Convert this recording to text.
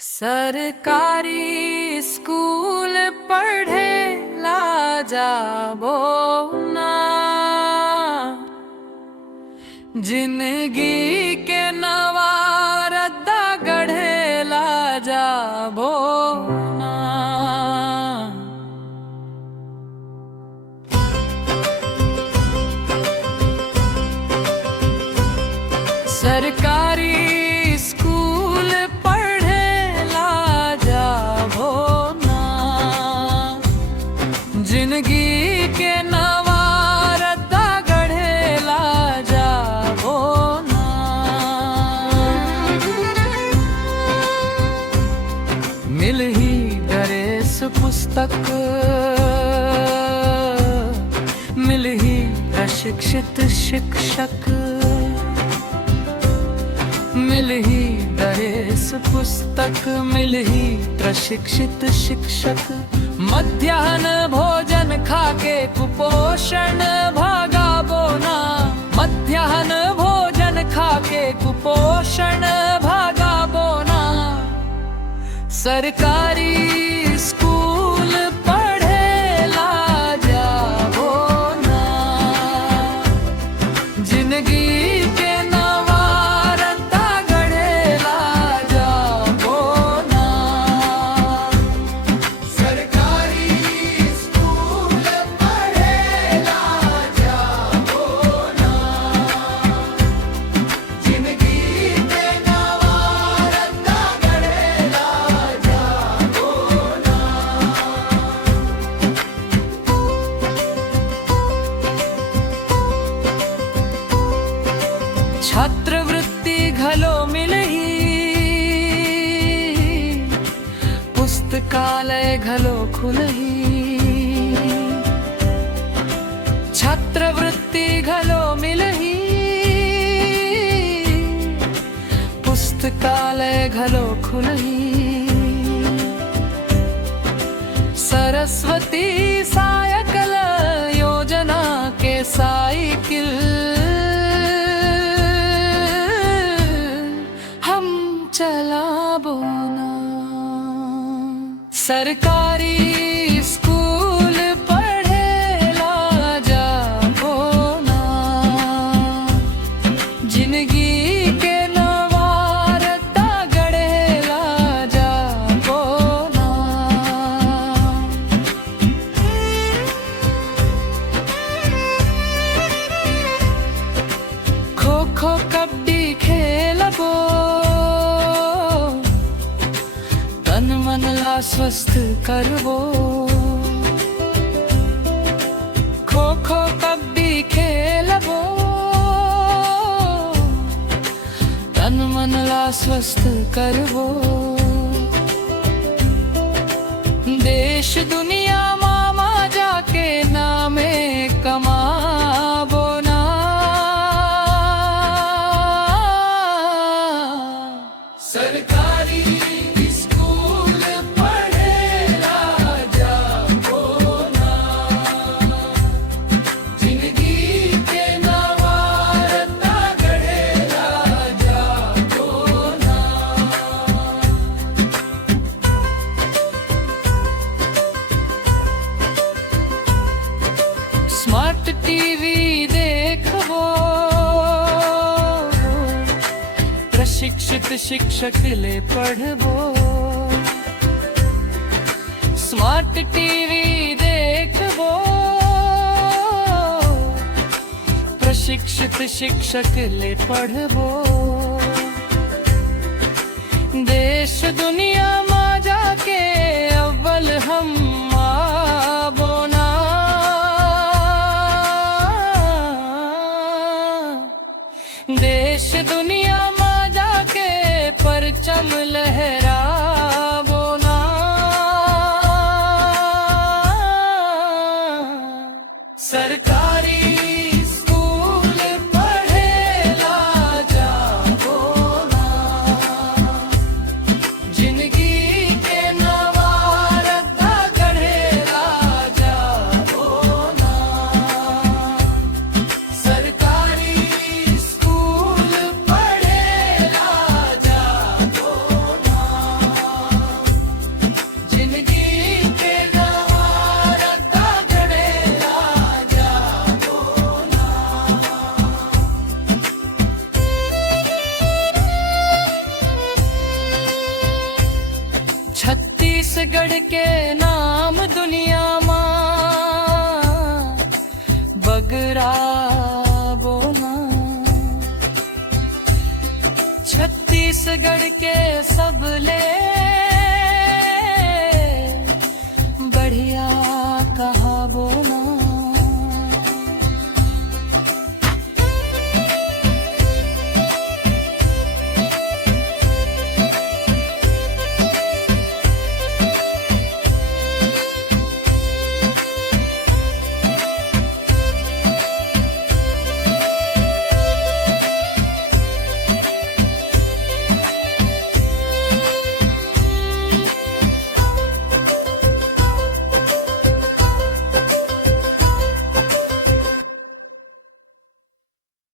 सरकारी स्कूल पढ़े ला जाबो ना, जिंदगी के नवा रद्दा गढ़े ला जाबो ना। सरकारी स्कूल पढ़े ला जाबो ना, जिंदगी के नवा रद्दा गढ़े ला जाबो ना। मिल ही ड्रेस पुस्तक, मिल ही प्रशिक्षित शिक्षक, मिल ही ड्रेस पुस्तक, मिल ही प्रशिक्षित शिक्षक। मध्याह्न भोजन खाके कुपोषण भगाबो ना, मध्याह्न भोजन खाके कुपोषण भगाबो ना। सरकारी स्कूल पढ़े ला जाबो ना, जिंदगी के छात्रवृत्ति घलो मिलही, पुस्तकालय घलो खुलही। छात्रवृत्ति घलो मिलही, पुस्तकालय घलो खुलही। सरस्वती सायकल योजना के साइकिल चलाबो ना। सरकारी स्कूल पढ़े ला जाबो ना, जिंदगी के नवा रद्दा गढ़े ला जाबो ना। खो खो कबड्डी खेलबो, तन मन ला स्वस्थ करबो। खो खो कबड्डी खेलबो, तन मन ला स्वस्थ करबो। देश दुनिया मामा जाके नामे कमाबो ना। सरकारी स्मार्ट टीवी देखबो, प्रशिक्षित शिक्षक ले पढ़बो। स्मार्ट टीवी देखबो, प्रशिक्षित शिक्षक ले पढ़बो। देश दुनिया में जाके अव्वल हम आबो ना। देश दुनिया में जाके परचम लहराबो ना। सरकारी स्कूल पढ़े ला जाबो ना, जिंदगी छत्तीसगढ़ के नाम दुनिया मां बगरा बोना। छत्तीसगढ़ के सब ले